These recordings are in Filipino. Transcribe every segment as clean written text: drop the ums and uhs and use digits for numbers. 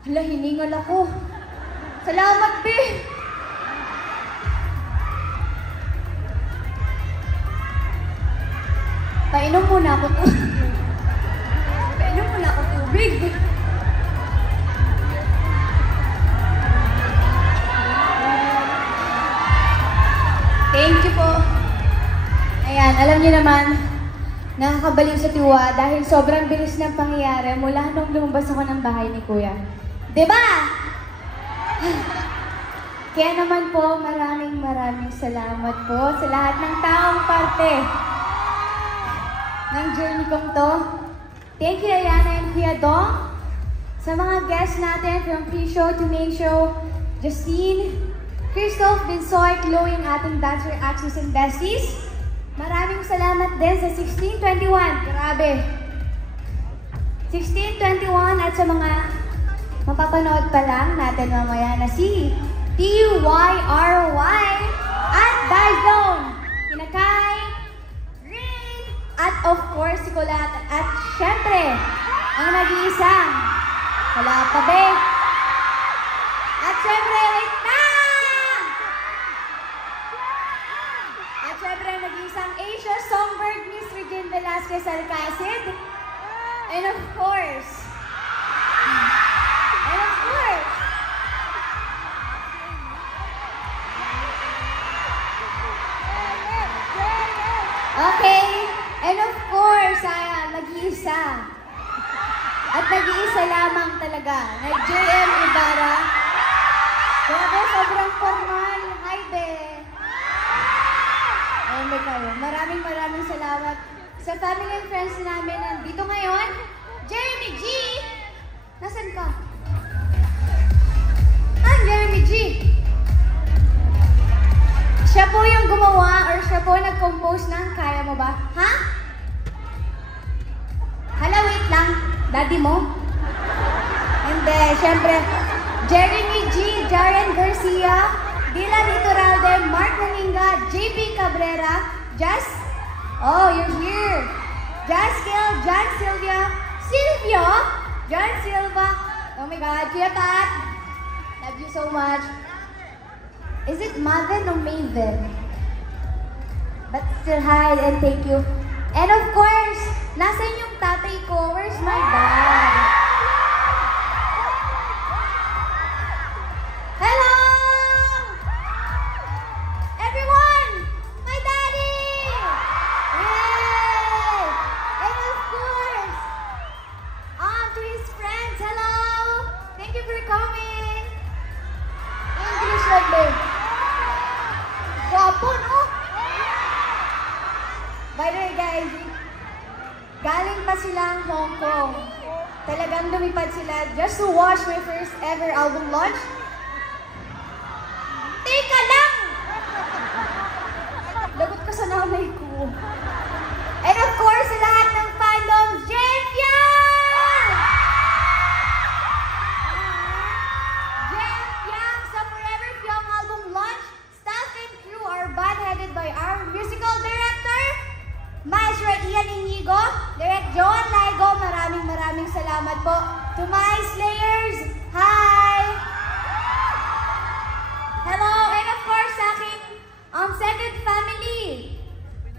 Hala, hiningal ako. Salamat, be! Painom muna ako to. Painom muna ako tubig. Thank you po. Ayan, alam niyo naman, nakakabaliw sa tuwa dahil sobrang bilis ng pangyayari mula nung lumabas ako ng bahay ni Kuya. Diba? Kaya naman po, maraming salamat po sa lahat ng taong parte ng journey kong to. Thank you, Ayana and Kuya Dong. Sa mga guests natin from pre-show to main show, Justine, Christoph, Vinsoy, Chloe, ang ating dancer, Axis and Besties. Maraming salamat din sa 1621. Grabe. 1621 at sa mga mapapanood pa lang natin mamaya na si TYRY at Dizone, Kinakay, Green, at of course si Kulat. At syempre, ang nag-iisang Kalatabe. At syempre, wait lang! At syempre, nag-iisang Asia Songbird, Miss Regine Velasquez Alcacid. And of course, okay, and of course, nag-iisa. At nag-iisa lamang talaga, nag-JM Ibarra. Grabe, sobrang formal. Hi, be. Ayun, kayo. Maraming salamat sa family and friends namin nandito ngayon. Jeremy G! Nasaan ka? Jeremy G! Siya po yung gumawa or siya po nag-compose ng Kaya Mo Ba? Ha? Hala, wait lang. Daddy mo? Hindi, syempre, Jeremy G, Jaren Garcia, Dylan Iturralde, Mark Naninga, JP Cabrera, Jazz, oh, you're here. Jazz Kill, John Silvia, John Silva, oh my God, Kuya Pat, love you so much. Is it Maven or Maven? But still hi and thank you. And of course, nasan yung tatay ko? Where's my dad? Hello! Everyone! My daddy! Yay! And of course, to his friends, hello! Thank you for coming! English lang, babe. Guwapo, no? By the way, guys, galing pa silang Hong Kong. Talagang lumipad sila just to watch my first ever album launch. Teka lang! Lagot ka sa nanay ko. And of course, sa lahat ng fandom, Jefyang! Jefyang sa Forever Pyong album launch, staff and crew are band-headed by our musical director, Maestro Ian Inigo, Direct John Laigo, maraming salamat po. To my Slayers, hi! Hello, and of course sa aking second family,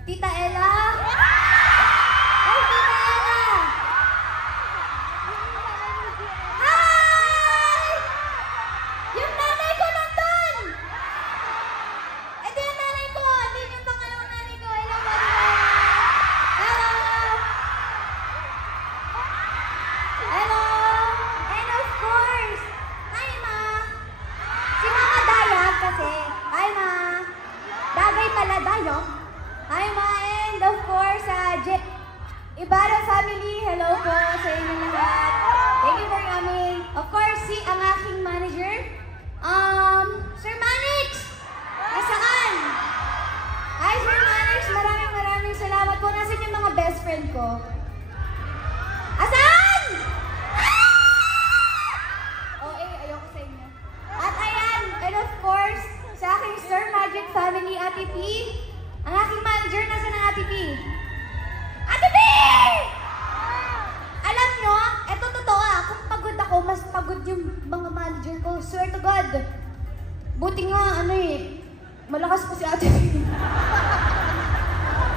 Tita Ella. Oh, Tita Ella! Hi! Yung nanay ko nandun! Ito yung nanay ko, hindi yung pangalawang nanay ko. Hello, hello! And of course, hi, Ma! Si Mama Dayag kasi. Hi, Ma! Dagay pala, Dayag. Hi, Ma! And of course, Ibarra family, hello po sa inyo lahat. Thank you for coming. Of course, ang aking manager, Sir Manix! Nasaan? Hi, Sir Manix! Maraming salamat po. Nasaan yung mga best friend ko? Asan? Ayoko sa inyo. At ayan, and of course, sa aking Sir Magic family, Ate P. Ang aking manager, nasaan ang Ate P? Ate P! Alam nyo, eto totoo kung pagod ako, mas pagod pagod yung mga manager ko. Swear to God. Buti nga, malakas po si Ate Bibi.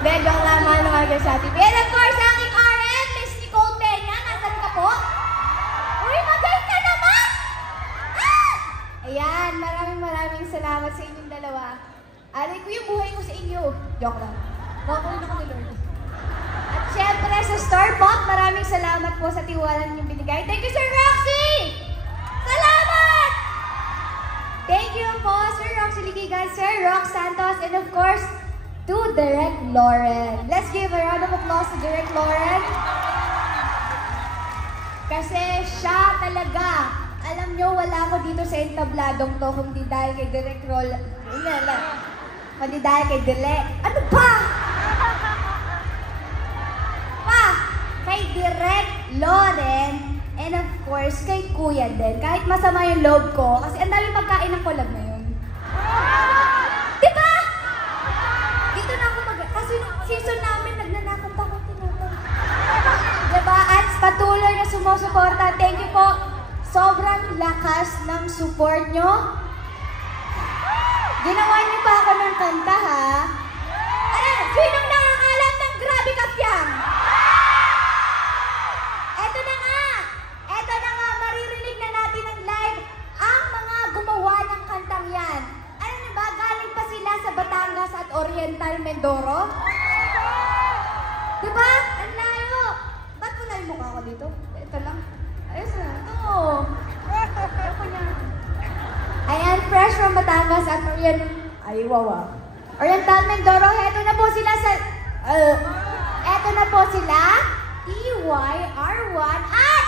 Medyo ang laman naman kayo sa Ate Bibi. And of course, ang aking RM, Miss Nicole Peña. Nasaan ka po? Uy, magaling ka naman! Ah! Ayan, maraming salamat sa inyong dalawa. Alay ko yung buhay ko sa inyo. Joke lang. Nakukunin ako ni Lord. At syempre sa Star Pop, maraming salamat po sa tiwala ninyong binigay. Thank you, Sir Roxy! Salamat! Thank you po, Sir Roxy Ligigan, Sir Rox Santos, and of course, to Direct Lauren. Let's give a round of applause to Direct Lauren. Kasi siya talaga. Alam nyo, wala ako dito sa entabladong to, kundi dahil kay Direct Lauren. Kundi dahil kay Dile. Ano ba? Kay Direct Lauren, and of course, kay Kuya din. Kahit masama yung loob ko, kasi ang dami pagkain ng collab na yun. Diba? Dito na ako kasi season namin, nagnanakot ako, tinatawag. Diba? At patuloy na sumusuporta. Thank you po. Sobrang lakas ng support nyo. Ginawa niyo pa ako ng kanta, ha? Ayan, sinong nakakalam ng Grabe Kapyang? Eto na nga, maririnig na natin ng live ang mga gumawa ng kantang yan. Alam niyo ba, galing pa sila sa Batangas at Oriental Mindoro? Diba? Ang layo. Ba't mo na yung mukha ko dito? Ito lang. Ayos na. Ito. Ayoko niya. Ayan, fresh from Batangas at Oriental Mindoro. Eto na po sila sa... Eto na po sila. EYR1 at